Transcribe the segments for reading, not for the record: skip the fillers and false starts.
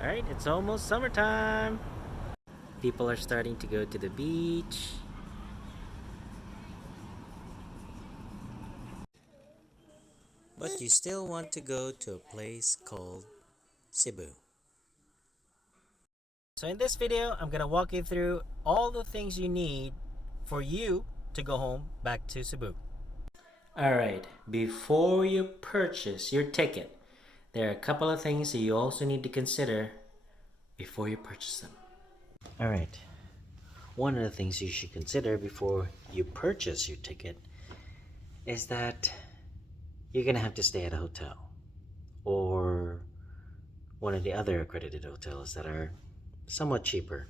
Alright, it's almost summertime. People are starting to go to the beach. But you still want to go to a place called Cebu. So in this video, I'm gonna walk you through all the things you need for you to go home back to Cebu. Alright, before you purchase your ticket, there are a couple of things that you also need to consider before you purchase them. Alright, one of the things you should consider before you purchase your ticket is that you're gonna have to stay at a hotel or one of the other accredited hotels that are somewhat cheaper.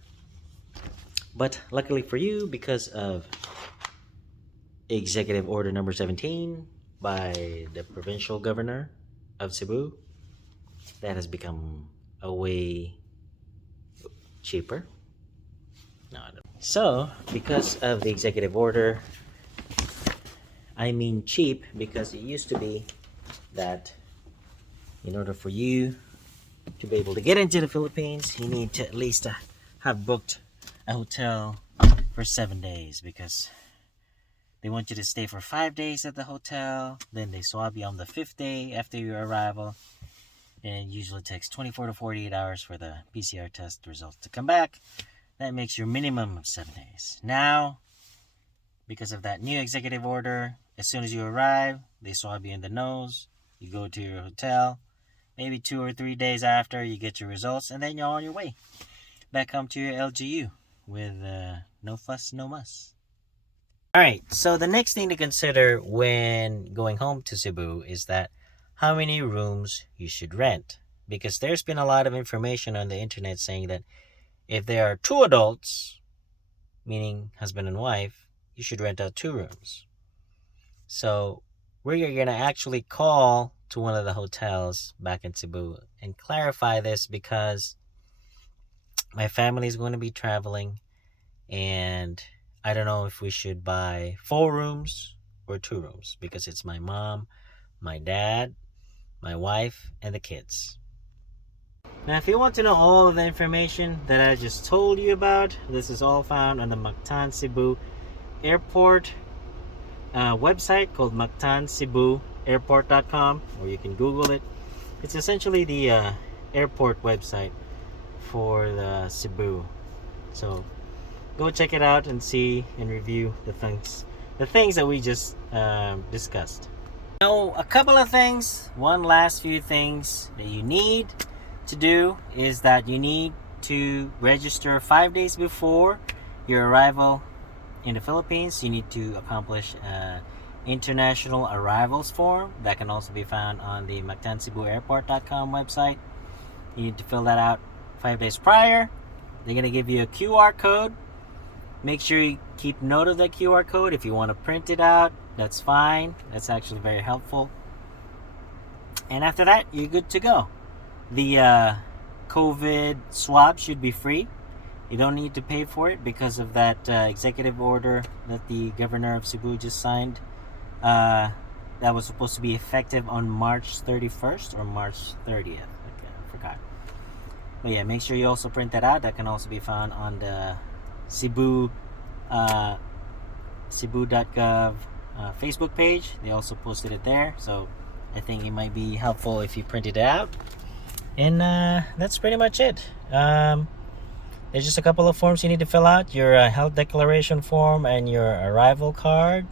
But luckily for you, because of Executive Order number 17 by the provincial governor of Cebu, that has become a way cheaper. No, I don't. So, because of the executive order, I mean cheap because it used to be that in order for you to be able to get into the Philippines, you need to at least have booked a hotel for 7 days, because they want you to stay for 5 days at the hotel, then they swab you on the 5th day after your arrival, and it usually takes 24 to 48 hours for the PCR test results to come back. That makes your minimum of 7 days. Now, because of that new executive order, as soon as you arrive, they swab you in the nose, you go to your hotel, maybe 2 or 3 days after you get your results, and then you're on your way back home to your LGU with no fuss, no muss. Alright, so the next thing to consider when going home to Cebu is that how many rooms you should rent. Because there's been a lot of information on the internet saying that if there are 2 adults, meaning husband and wife, you should rent out 2 rooms. So we're going to actually call to one of the hotels back in Cebu and clarify this, because my family is going to be traveling and I don't know if we should buy 4 rooms or 2 rooms, because it's my mom, my dad, my wife, and the kids. Now, if you want to know all of the information that I just told you about, this is all found on the Mactan Cebu Airport website called mactancebuairport.com, or you can Google it. It's essentially the airport website for the Cebu. So go check it out and see and review the things that we just discussed. Now, a couple of things, one last few things that you need to do is that you need to register 5 days before your arrival in the Philippines. You need to accomplish an international arrivals form that can also be found on the mactancebuairport.com website. You need to fill that out 5 days prior. They're going to give you a QR code. Make sure you keep note of that QR code. If you want to print it out, that's fine. That's actually very helpful. And after that, you're good to go. The COVID swab should be free. You don't need to pay for it because of that executive order that the governor of Cebu just signed. That was supposed to be effective on March 31st or March 30th. Okay, I forgot. But yeah, make sure you also print that out. That can also be found on the Cebu Cebu.gov Facebook page. They also posted it there, so I think it might be helpful if you printed it out. And that's pretty much it. There's just a couple of forms you need to fill out: your health declaration form and your arrival card.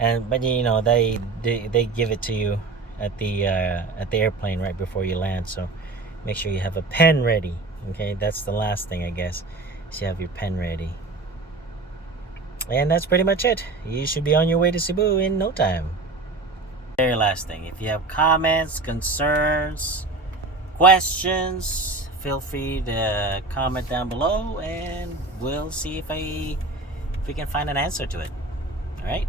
But you know, they give it to you at the airplane right before you land. So make sure you have a pen ready. Okay, that's the last thing, I guess. So you have your pen ready. And that's pretty much it. You should be on your way to Cebu in no time. Very last thing, if you have comments, concerns, questions, feel free to comment down below and we'll see if we can find an answer to it. All right?